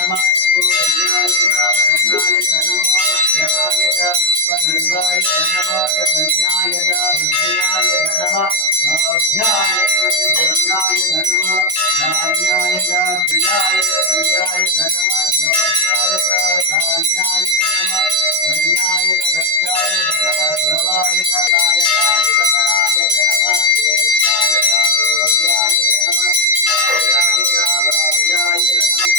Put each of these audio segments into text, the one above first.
नमः पूर्णाय रामनाय नमः मध्यमाय वदन्ताय नमः गण्याय बुद्धियाय नमः अभ्याय गण्याय नमः धान्याय श्रियाय गण्याय नमः ज्योत्याय धान्याय नमः गण्याय भक्ताय नमः श्रवाय गाय विदराय नमः देव्याय गोव्याय नमः आर्याय भार्याय नमः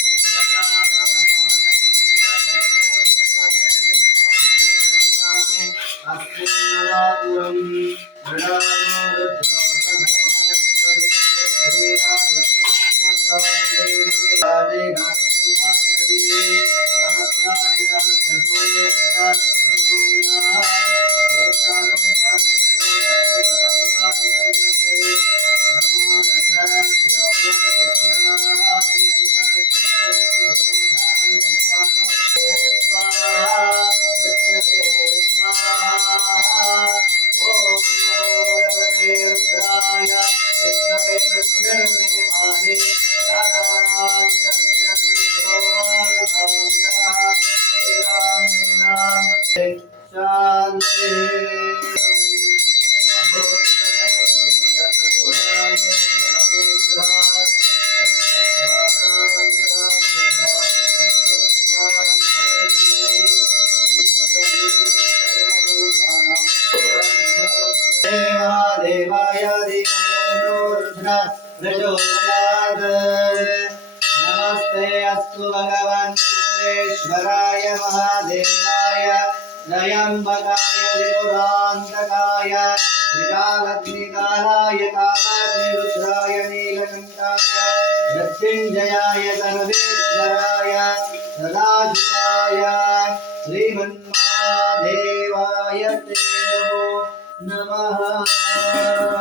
देवाय प्रचोदयात् नमस्ते अस्तु भगवान् विश्वेश्वराय महादेवाय त्र्यम्बकाय त्रिपुरान्तकाय त्रिकालग्निकालाय कालाग्निरुद्राय नीलकण्ठाय मृत्युञ्जयाय सर्वेश्वराय सदाशिवाय श्रीमन्महादेवाय ते नमो नमः।